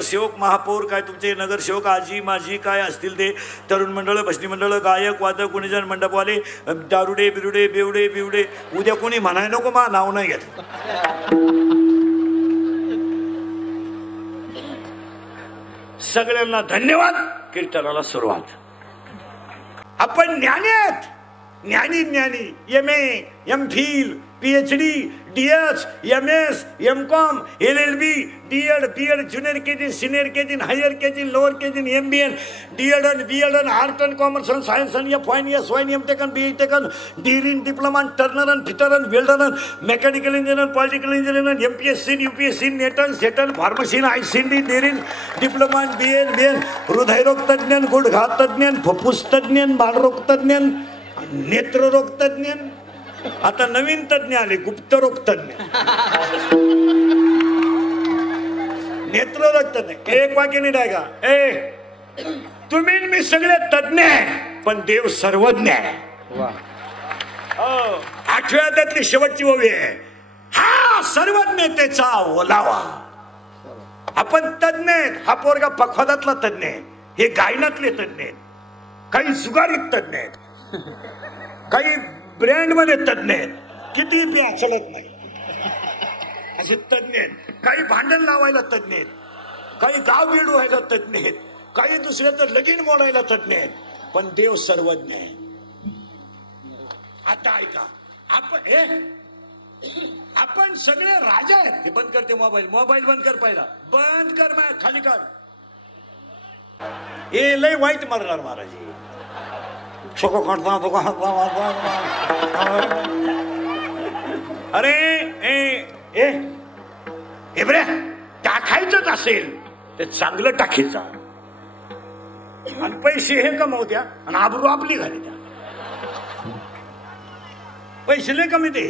नगरसेवक महापौर काय तुमचे नगरसेवक आजी माजी काय असतील ते तरुण मंडळ भजनी मंडळ गायक वादक गुणीजन मंडपवाले दारुडे बिरुडे बेवडे बिवडे उद्या कोणी म्हणाय नको मा नाव नाही घेत. सगळ्यांना धन्यवाद. कीर्तनाला सुरुवात. आपण ज्ञानी आहेत. ज्ञानी ज्ञानी MA MPhil PhD DS MS MCom LLB DEd BEd junior KG senior KG higher KG lower KG MBN DEd and BEd and art and commerce and science and FYN SYN MTech and BE Tech and degree in diploma and turner and fitter and welder and mechanical engineer and political engineer and MPSC UPSC NET and SET and pharmacy and ICD degree in diploma and BN हृदयरोग तज्ञ गुडघा तज्ञ फुफ्फुस तज्ञ बालरोग तज्ञ नेत्ररोग तज्ञ आता नवीन तज्ञ आले गुप्तरोग तज्ञ नेत्ररोग तज्ञ. एक वाक्य नाही का तुम्ही मी सगळे तज्ञ आहे पण देव सर्वज्ञ आहे. आठव्या अध्यायातली शेवटची ओवी आहे हा सर्वज्ञतेचा ओलावा. आपण तज्ञ आहेत. हा पोरगा पखवादातला तज्ञ आहे. हे गायनातले तज्ञ आहेत. काही जुगारीत तज्ञ आहेत. काही ब्रँड मध्ये तज्ञ आहेत. किती बी चलत नाही असे तज्ञ आहेत. काही भांडण लावायला तज्ञ आहेत. काही गाव बीड व्हायला तज्ञ आहेत. काही दुसऱ्याचं लगीन मोडायला तज्ञ आहेत. पण देव सर्वज्ञ आहे. आता ऐका आपण सगळे राजा आहेत. हे बंद करते मोबाईल बंद कर. पहिला बंद कर. खाली काढ. हे लय वाईट मारणार महाराज. अरे एवढ्या टाकायचंच असेल ते चांगलं टाकीचा आणि पैसे हे कमवत्या आणि आबरू आपली घाली त्या. पैसे लय कमी ते.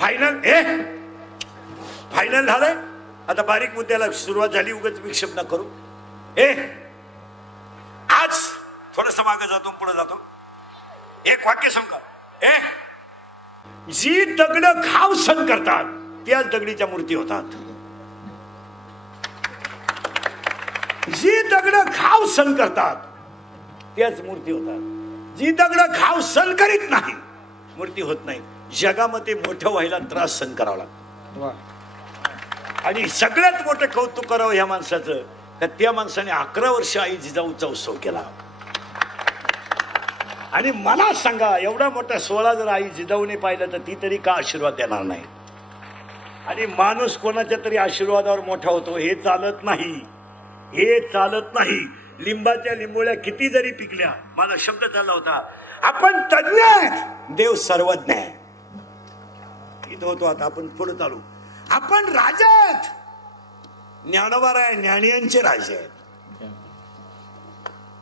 फायनल झालंय. आता बारीक मुद्द्याला सुरुवात झाली. उगाच विक्षेप न करू. आज थोडस मागे जातो पुढे जातो. एक वाक्य सांगा. जी दगड खाव सण करतात त्याच दगडीच्या मूर्ती होतात. जी दगड खाव सण करतात त्याच मूर्ती होतात. जी दगड खाव सण करीत नाही मूर्ती होत नाही. जगामध्ये मोठं व्हायला त्रास सहन करावा लागतो. आणि सगळ्यात मोठं कौतुक करावं ह्या माणसाचं का त्या माणसाने 11 वर्ष आई जिजाऊचा उत्सव केला. आणि मला सांगा एवढा मोठा सोहळा जर आई जिजाऊने पाहिलं तर ती तरी का आशीर्वाद देणार नाही. आणि माणूस कोणाच्या तरी आशीर्वादावर मोठा होतो हे चालत नाही. हे चालत नाही. लिंबाच्या लिंबोळ्या किती जरी पिकल्या. माझा शब्द चालला होता आपण तज्ञ आहेत. देव सर्वज्ञ आहे. इथं होतो. आता आपण पुढे चालू. आपण राजा आहेत. ज्ञानवार आहे. ज्ञानियांचे राजे आहेत.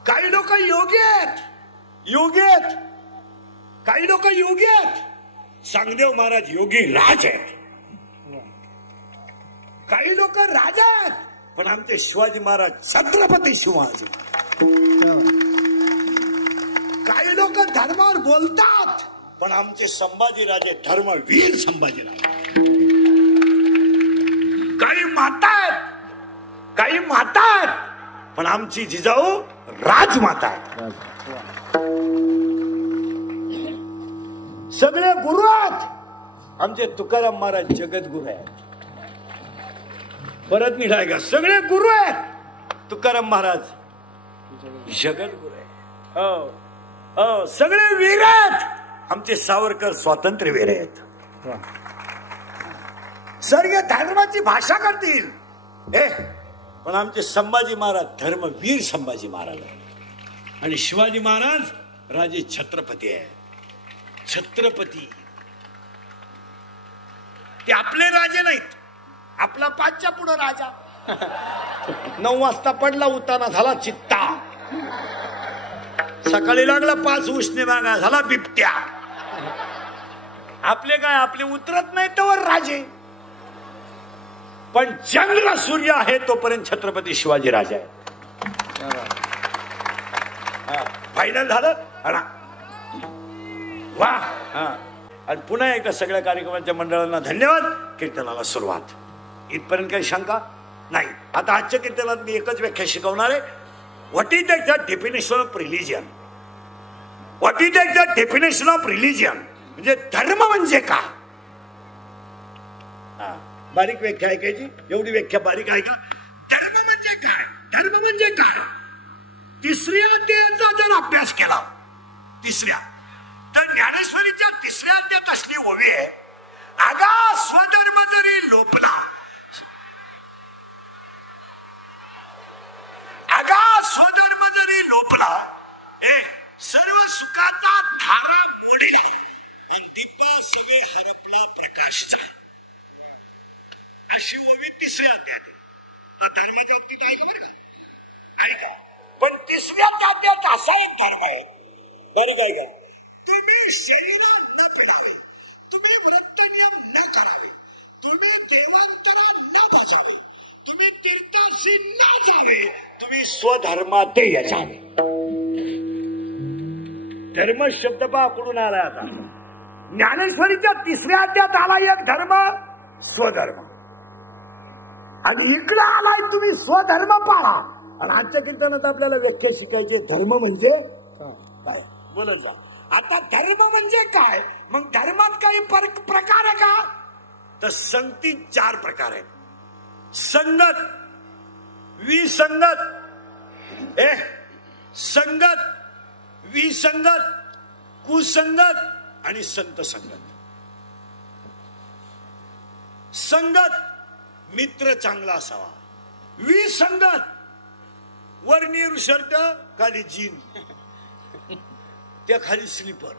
काही लोक योगी आहेत. योगी आहेत. काही लोक योगी आहेत. सांगदेव महाराज योगी राज आहेत. काही लोक राजा आहेत पण आमचे शिवाजी महाराज छत्रपती शिवाजी. काही लोक धर्मावर बोलतात पण आमचे संभाजीराजे धर्मवीर संभाजीराजे. काही माता आहेत. काही माता आहेत पण आमची जिजाऊ राजमाता आहेत. सगळे गुरु आहेत. आमचे तुकाराम महाराज जगद्गुरु आहेत. परत निघाय का. सगळे गुरु आहेत. तुकाराम महाराज जगद्गुरु आहे. सगळे वीर आहेत. आमचे सावरकर स्वातंत्र्य वीर आहेत. सर्व धर्माची भाषा करतील पण आमचे संभाजी महाराज धर्मवीर संभाजी महाराज. आणि शिवाजी महाराज राजे छत्रपती आहे. छत्रपती ते आपले राजे नाहीत. आपला 5च्या पुढे राजा. 9 वाजता पडला उताना झाला चित्ता. सकाळी लागला 5 उष्णे मागा झाला बिबट्या. आपले काय आपले उतरत नाही तोवर राजे. पण जंगला सूर्य आहे तोपर्यंत छत्रपती शिवाजी राजा आहे. फायनल झालं. वा. आणि पुन्हा एकदा सगळ्या कार्यक्रमाच्या मंडळांना धन्यवाद. कीर्तनाला सुरुवात. इथपर्यंत काही शंका नाही. आता आजच्या कीर्तनात मी एकच व्याख्या शिकवणार आहे. What is the exact definition of religion. What is the exact definition of religion म्हणजे धर्म म्हणजे काय. बारीक व्याख्या ऐकायची, एवढी व्याख्या बारीक आहे का. धर्म म्हणजे काय, धर्म म्हणजे काय. तिसऱ्या अध्यायाचा जर अभ्यास केला तिसऱ्या, तर ज्ञानेश्वरीच्या तिसऱ्या अध्यायात असली ओवी आहे, अगा स्वधर्म जरी लोपला, अगा स्वधर्म जरी लोपला, सर्व सुखाचा धारा मोडला, अंतिप्पा सगळे हरपला प्रकाशचा. अशी ओवी तिसऱ्या अध्यायात. धर्माच्या बाबतीत आहे का बरं का, आहे का. पण तिसऱ्या अध्यायात असा एक धर्म आहे बरं काय का. तुम्ही शरीरा न पिडावे, तुम्ही व्रत नियम न करावे, तुम्ही देवांतरा न बजावे, तुम्ही तीर्थाशी न जावे, तुम्ही स्वधर्मात यावे. धर्म शब्द पहा कुठून आलाय. आता ज्ञानेश्वरीच्या तिसऱ्या अध्यायात आला एक धर्म, स्वधर्म. आणि इकडे आलाय तुम्ही स्वधर्म पाळा. आणि आजच्या कीर्तनात आपल्याला व्याख्या शिकायची धर्म म्हणजे काय. बोलत जा. आता धर्म म्हणजे काय, मग धर्मात काही प्रकार आहे का. तर संगती 4 प्रकार आहेत. संगत, विसंगत, संगत, विसंगत, कुसंगत आणि संत संगत. संगत मित्र चांगला असावा. विसंगत वर नीर शर्ट खाली जीन त्या खाली स्लीपर.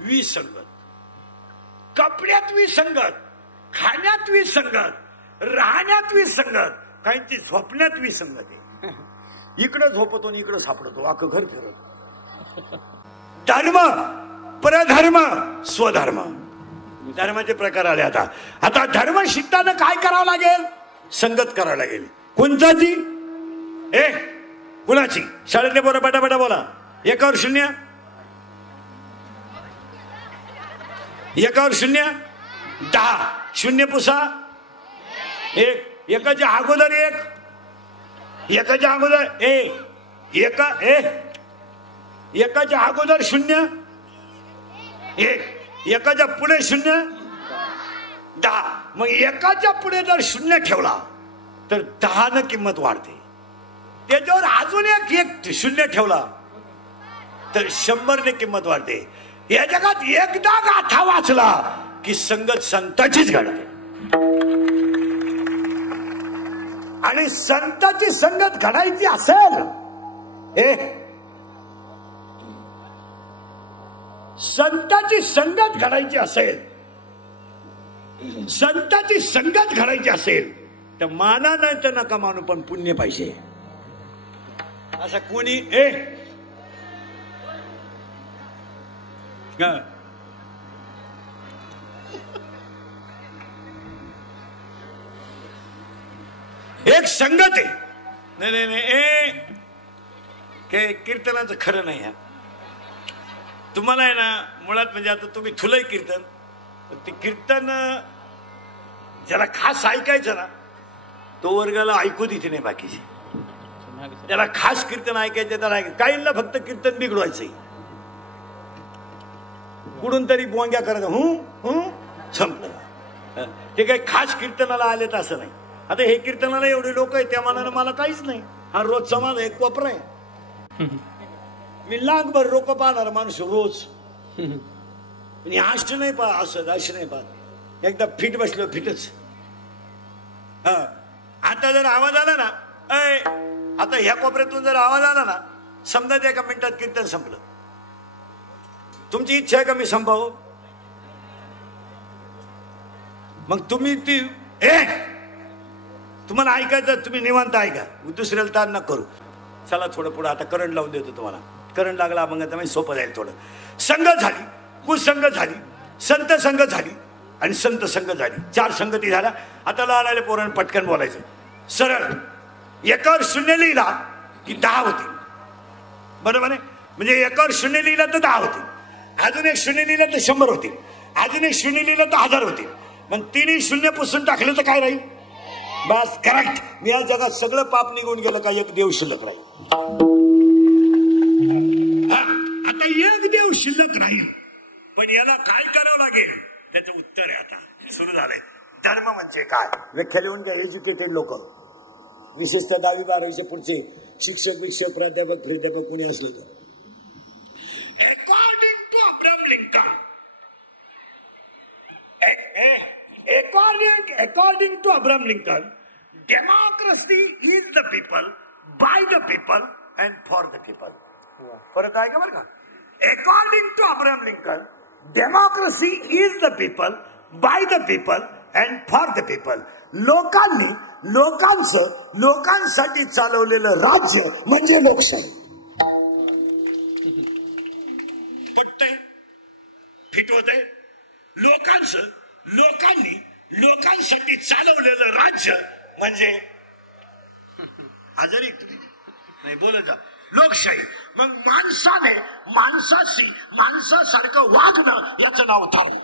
विसंगत कपड्यात विसंगत, खाण्यात विसंगत, राहण्यात विसंगत, काहींची झोपण्यात विसंगत आहे. इकडं झोपतो आणि इकडं सापडतो, अख्खं घर फिरत. धर्म, परधर्म, स्वधर्म, धर्माचे प्रकार आले. आता धर्म शिकताना काय करावं लागेल, संगत करावं लागेल. कोणताची, कुणाची. शाळेतले बोला, पटापटा बोला. 1वर 0, 1वर 0, 10, 0 पुसा 1, 1च्या अगोदर 1, 1च्या अगोदर 1, 1च्या अगोदर 0, 1, 1च्या पुढे 0, 10. मग 1च्या पुढे जर 0 ठेवला तर 10 किंमत वाढते. त्याच्यावर अजून एक 0 ठेवला तर 100 किंमत वाढते. या जगात एकदा गाथा वाचला की संगत संताचीच घडते. आणि संताची संगत घडायची असेल, संताची संगत घडायची असेल, संताची संगत घडायची असेल तर माना नाही तर नका मानू, पण पुण्य पाहिजे. असं कोणी एक संगत आहे. नाही कीर्तनाचं खरं नाही आहे. तुम्हाला आहे ना मुळात म्हणजे आता तुम्ही थुलय कीर्तन, ते कीर्तन ज्याला खास ऐकायचं ना तो वर्गाला ऐकू देते नाही. बाकीचे त्याला खास कीर्तन ऐकायचं त्याला काहींना फक्त कीर्तन बिघडवायचंय, कुठून तरी बोंग्या करायचं, संपलं. ते काही खास कीर्तनाला आले तर असं नाही. आता हे कीर्तनाला एवढे लोक आहेत त्या मानानं मला काहीच नाही. हा रोजचा माझा एक कोपरा आहे. मी लाखभर लोक पाहणार माणूस रोज. अष्ट नाही पहा, असं अशी नाही पाहत. एकदा फिट बसलो, फिटच. आता जर आवाज आला ना, आता ह्या कोपऱ्यातून जर आवाज आला ना, समजा 1 मिनिटात कीर्तन संपलं. तुमची इच्छा आहे का मी संपावं? मग तुम्ही ती तुम्हाला ऐकायचं, तुम्ही निवांत ऐका, दुसऱ्याला ताण न करू. चला थोडं पुढे आता करंट लावून देतो तुम्हाला. करंट लागला मग आता सोपं जाईल थोडं. संगत झाली, कुसंगत झाली, संत संगत झाली आणि संत संगत झाली. 4 संगती झाल्या. आता लहान पोरांना पटकन बोलायचं सरळ. 1वर 0 लिहिला की 10 होतील, बरोबर आहे. म्हणजे 1वर 0 लिहिला तर 10 होतील. अजून एक 0 लिहिलं तर 100 होतील. अजून एक 0 लिहिलं तर 1000 होतील. मग 3 0 पुसून टाकलं तर काय राहील? बस करेक्ट. मी या जगात सगळं पाप निघून गेलं का एक देव शिल्लक राहील. आता एक देव शिल्लक राहील, पण याला काय करावं लागेल त्याचं उत्तर आहे आता सुरू झालंय. धर्म म्हणजे काय व्याख्या लिहून घ्या. एज्युकेटेड लोक, विशेषतः 10वी 12वीचे पुढचे शिक्षक विक्षक प्राध्यापक प्राध्यापक कोणी असलं तर. According to Abraham Lincoln, according to Abraham Lincoln, democracy is the people, by the people and for the people. परत आहे का बरं का? According to Abraham Lincoln, democracy is the people, by the people and for the people. लोकांनी लोकांचं लोकांसाठी चालवलेलं राज्य म्हणजे लोकशाही. पटतंय? फिट होतंय? लोकांचं लोकांनी लोकांसाठी चालवलेलं राज्य म्हणजे आजारी नाही बोलत का लोकशाही. मग माणसाने माणसाशी माणसासारखं वागणं याचं नाव धर्म.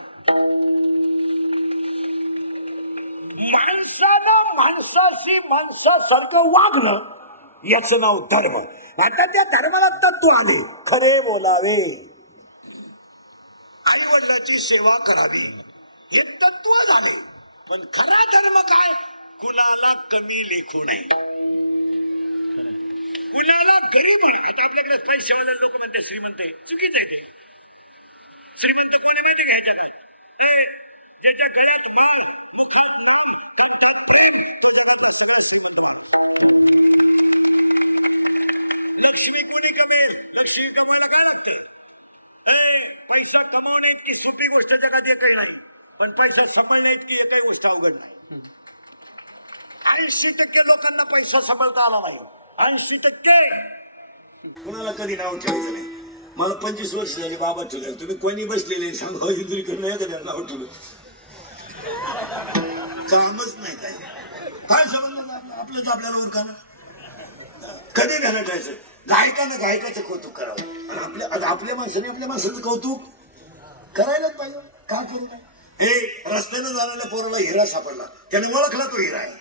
माणसानं माणसाशी माणसासारखं वागणं याचं नाव धर्म. आता त्या धर्माला तत्व आले, खरे बोलावे, आई वडिलांची सेवा करावी, हे तत्व झाले. पण खरा धर्म काय? कुणाला कमी लेखू नये, कुणाला गरीब आहे. आता आपल्याकडे पैसेवाले लोक म्हणते श्रीमंत आहे, चुकीच आहे. ते श्रीमंत कोणी माहिती घ्यायच्या त्याच्या घरी लक्ष्मी कोणी कमेल, लक्ष्मी कमवायला काय लागतं? पैसा कमावणे इतकी सोपी गोष्ट जगात एकही नाही, पण पैसा सांभाळणे इतकी एकही गोष्ट अवघड नाही. 80% लोकांना पैसा सांभाळता आला नाही. 80% कुणाला कधी नाव ठेवायचं नाही. मला 25 वर्ष झाली बाबा ठेवले. तुम्ही कोणी बसलेले सांगा इंद्रीकडनं एखाद्याला नाव ठेवलं कामच नाही. काय समजलं आपलंच आपल्याला उरकानं कधी घालत ठेवायचं. गायकानं गायकाचं कौतुक करावं, आपल्या माणसाने आपल्या माणसाचं कौतुक करायलाच पाहिजे. का करू नये? हे रस्त्यानं जाणाऱ्या पोराला हिरा सापडला, त्याने ओळखला तो हिरा आहे.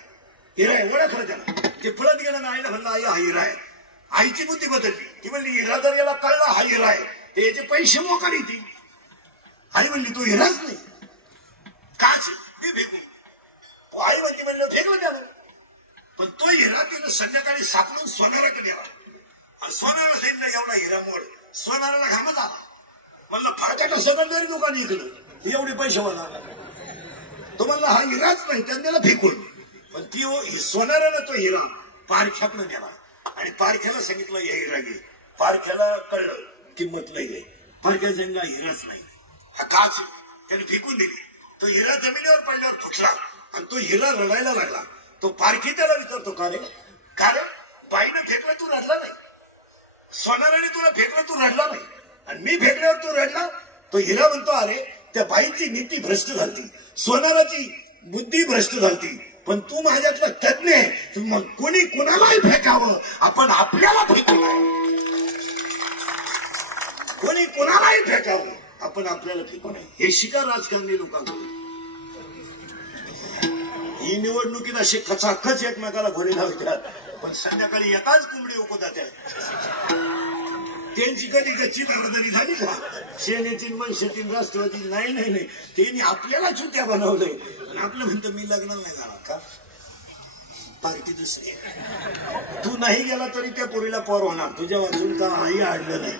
हिरा आहे ओळखलं त्याला. ते पळत गेलं ना, आईला म्हणलं आई हा हिरा आहे. आईची बुद्धी बदलली, ती म्हणली हिरा जर याला कळला हा हिरा आहे ते याचे पैसे मोकाडी ती. आई म्हणली तो हिराच नाही, काच मी फेकू. आई म्हणली म्हणलं फेकलं त्यानं, पण तो हिरा त्यानं संध्याकाळी सापडून सोनाराकडे नेला. सोनारा सांगितलं एवढा हिरा मोड. सोनाराला घामच आला, म्हणलं फाट्याला सगळं दुकान इकडं एवढे पैसे वाला. तो म्हणला हा हिराच नाही, त्यांना फेकून. पण ती सोनारानं तो हिरा पारख्याकडे नेला आणि पारख्याला सांगितलं या हिरा घे. पारख्याला कळलं किंमत नाही आहे. पारख्याला सांगितलं हिराच नाही, हा काच. त्याने फेकून दिली. तो हिरा जमिनीवर पडल्यावर फुटला आणि तो हिरा रडायला लागला. तो पारखी त्याला विचारतो का रे, का रे बाईनं फेकलं तू रडला नाही, सोनाराने तुला फेकलं तू रडला नाही, आणि मी फेकल्यावर तू रडला. तो हिरा म्हणतो अरे त्या बाईची नीती भ्रष्ट झाली, सोनाराची बुद्धी भ्रष्ट झाली, पण तू माझ्यातला तज्ञ आहे. मग कोणी कोणालाही फेकावं, आपण आपल्याला फेकू नये. कोणी कोणालाही फेकावं, आपण आपल्याला फेकू नये. हे शिका राजकारणी लोकांकडून. ही निवडणुकीत असे खचाखच एकमेकाला घोडे लावतात, पण संध्याकाळी एकाच कोंबडी उकवतात. त्यांची कधी गच्ची बारदारी झाली का? सेनेची मनसेची राष्ट्रवादी नाही नाही नाही, त्यांनी आपल्याला चुत्या बनवलंय. आणि आपलं म्हणतं मी लग्नाला नाही जाणार का? पार्टी दुसरी. तू नाही गेला तरी त्या पोरीला पोर होणार, तुझ्या वाचून काही आडलं नाही.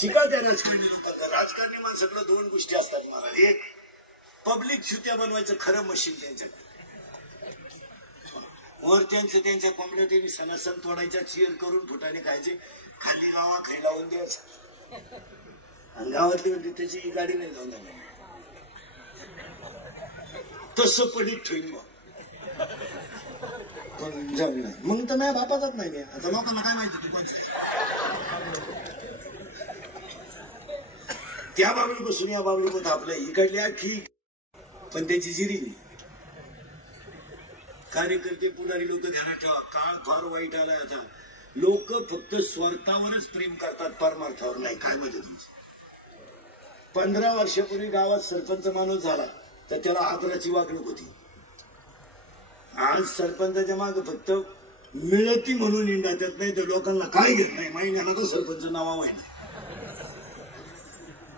शिका त्या राजकारणी लोकांना. राजकारणी माणसाकडे दोन गोष्टी असतात महाराज. एक पब्लिक चुत्या बनवायचं खरं मशीन त्यांच्याकडे. वर त्यांच्या कोंबड्या त्यांनी सणासण तोडायच्या, चिअर करून फुटाने खायचे, खाली लावा खाली लावून द्यायचं. आणि गावातली म्हणजे त्याची गाडी नाही जाऊन द्या, तसं पडीत ठेवीन पण जाऊ नाही. मग तर माझ्या बापाचाच नाही. आता लोकांना काय माहिती तू कोणची. त्या बाबली बसून या बाबली बघ आपल्या इकडल्या ठीक, पण त्याची जिरी नाही. कार्यकर्ते पुढारी लोक ध्यानात ठेवा, काळ फार वाईट आलाय आता. लोक फक्त स्वार्थावरच प्रेम करतात, परमार्थावर नाही. काय म्हणजे तुमचं 15 वर्षापूर्वी गावात सरपंच माणूस झाला तर त्याला आदराची वागणूक होती. आज सरपंचाच्या मागे फक्त मिळती म्हणून इंडाच्यात, नाही तर लोकांना काय घेत नाही. महिन्याला तर सरपंच नाव आहे.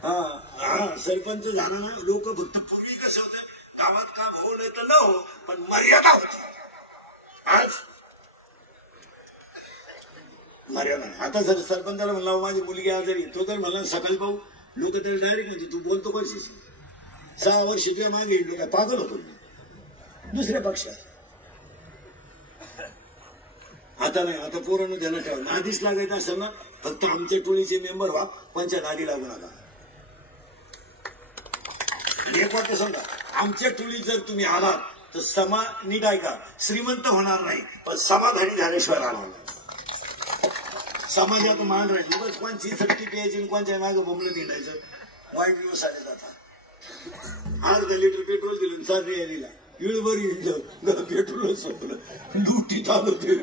हा सरपंच झाला ना, लोक फक्त पूर्वी कसं होतं, गावात का भाऊ नाही तर न हो, पण मर्यादा होती. आज मर्यादा. आता जर सरपंचाला म्हणला माझी मुलगी आजारी, तो तर म्हणला सकाळी भाऊ, लोक तर डायरेक्ट म्हणजे तू बोलतो कशाशी, 6 वर्ष तुझ्या मागे येईल, काय पागल होतो दुसऱ्या पक्षात. आता नाही, आता पोरांना ध्यानात ठेवा. नादीच लागायचं असेल ना, फक्त आमच्या टोळीचे मेंबर व्हा, पंचायत नादी लागू नका. एक वाटतं समजा, आमच्या टोळीत जर तुम्ही आलात तर समा नीट ऐका, श्रीमंत होणार नाही पण समाधानी झाल्याशिवाय राहणार नाही. समाजात मान राहील. बस कोणची सक्ती प्यायची, कोणच्या मागं बोंबलं हिंडायचं, वाईट दिवस आले जातात. अर्धा लिटर पेट्रोल दिलं, 4 रियालीला इळभर हिंडलं, पेट्रोल संपलं, लुटीत आलं ते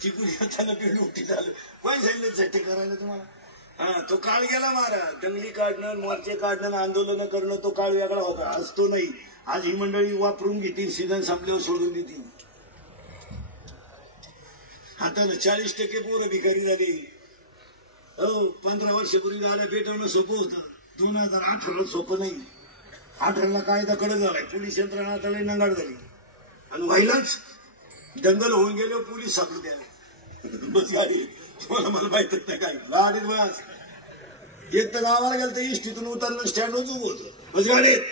चिकून येताना ते लुटीत आलं. कोण सांगितलं झट्टी करायला तुम्हाला? हा, तो काळ गेला महाराज. दंगली काढणं, मोर्चे काढणं, आंदोलन करणं, तो काळ वेगळा होता. आज तो नाही. आज ही मंडळी वापरून घेतील, सीझन संपल्यावर सोडून देतील. आता 40% पोरं भिकारी झाली. 15 वर्षापूर्वी गाड्या पेटवणं सोपं होतं. 2018 सोपं नाही. 18ला कायदा कडक झालाय, पोलीस यंत्रणा आता लई नंगाड झाली. आणि व्हायलाच दंगल होऊन गेलो, पोलीस सापडू द्याले. बस गाडी तुम्हाला मला माहितच नाही काय गाडीत बस. एक तर गावाला गेलं तर इष्टीतून उतरलं, स्टँडवरच उभं होतं. बस गाडीत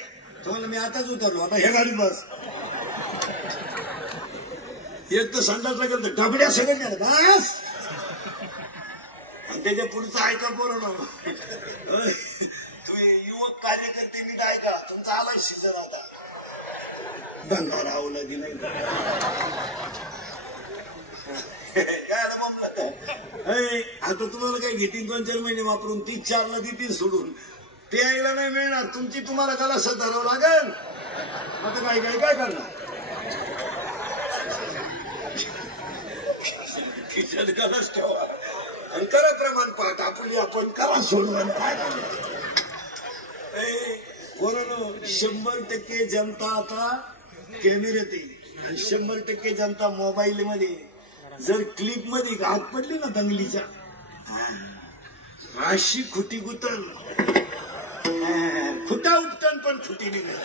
तुम्हाला मी आताच उतरलो, आता ह्या गाडीत बस. एक तर संडासला गेलं तर डबड्या सगळं गेलं बस. आणि त्याच्या पुढचं ऐका पोरांनो, तुम्ही युवक कार्यकर्ते नीट ऐका, तुमचा आलाय सीझन आता. दंगा राहू की नाही काय आता तुम्हाला काय घेतील 2-4 महिने वापरून, 3-4ला देतील सोडून. ते यायला नाही मिळणार, तुमची तुम्हाला गलास धरावं लागेल. आता काय काय काय करणार? खिशात गलास ठेवा आणि करा प्रमाण पाठ. आपण करा सोडून काय करणार? बरोबर. 100% जनता आता कॅमेऱ्यात आहे आणि 100% जनता मोबाईल मध्ये. जर क्लिप मध्ये घात पडली ना दंगलीच्या, अशी खुटी गुतल, खुटा उपटन पण खुटी निघेल.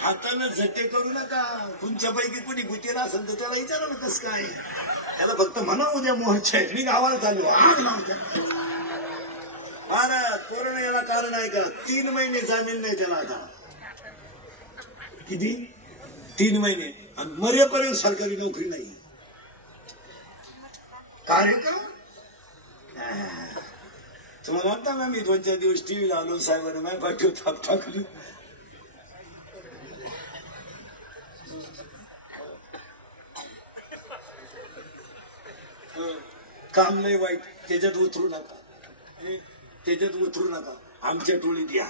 हातानं झटे करू नका. तुमच्यापैकी कोणी गुतेला असेल तर त्याला विचारा ना कसं काय. त्याला फक्त म्हणा उद्या मोर्चा आहे, मी गावाला चालू. आग लावत्या महाराज. कोरोना याला कारण आहे का? 3 महिने जामीन नाही त्याला. आता किती? 3 महिने. आणि मरेपर्यंत सरकारी नोकरी नाही. कार्यक्रम तुम्हाला आता ना, मी 2-4 दिवस टीव्हीला आलो, साहेबांना माझ्या पाठीवर थाप टाकली. काम नाही वाईट, त्याच्यात उतरू नका, त्याच्यात उतरू नका. आमच्या टोळीत या.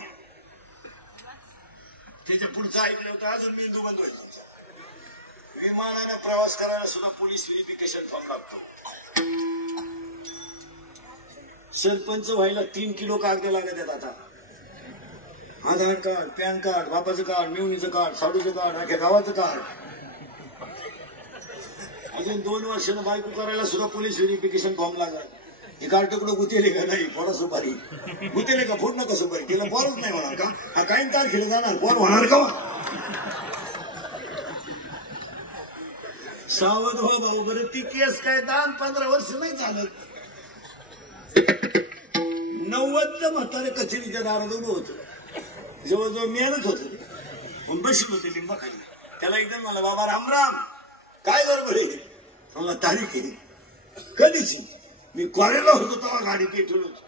त्याच्या पुढचं ऐकलं होतं अजून मेंदू बंद व्हायचा. विमानानं प्रवास करायला सुद्धा पोलीस व्हेरिफिकेशन फॉर्म लागतो. सरपंच व्हायला 3 किलो कागद लागत आहेत आता. आधार कार्ड, पॅन कार्ड, बापाचं कार्ड, मेवणीचं कार्ड, साडूचं कार्ड, अख्या गावाचं कार्ड. अजून 2 वर्षानं बायको करायला सुद्धा पोलीस व्हेरिफिकेशन फॉर्म लागत. हे कार्ड तुकडं गुतेले का नाही? पोरा सुपारी गुतेले का? फोड नका सुपारी. तिला पोरच नाही होणार का? हा काही तारखेला जाणार, पोर होणार का? सावध हो भाऊ. बरं ती केस काय 10-15 वर्ष नाही चालत. 90 म्हातारे कचेरीच्या दारात उभं होतं, जवळजवळ मेहनत होत. पण बसलो होते लिंबाखाली. त्याला एकदम मला, बाबा रामराम, काय गडबड आहे? मला तारीख आहे कधीची. मी कॉलेजला होतो तेव्हा गाडी पेटवलं होतं.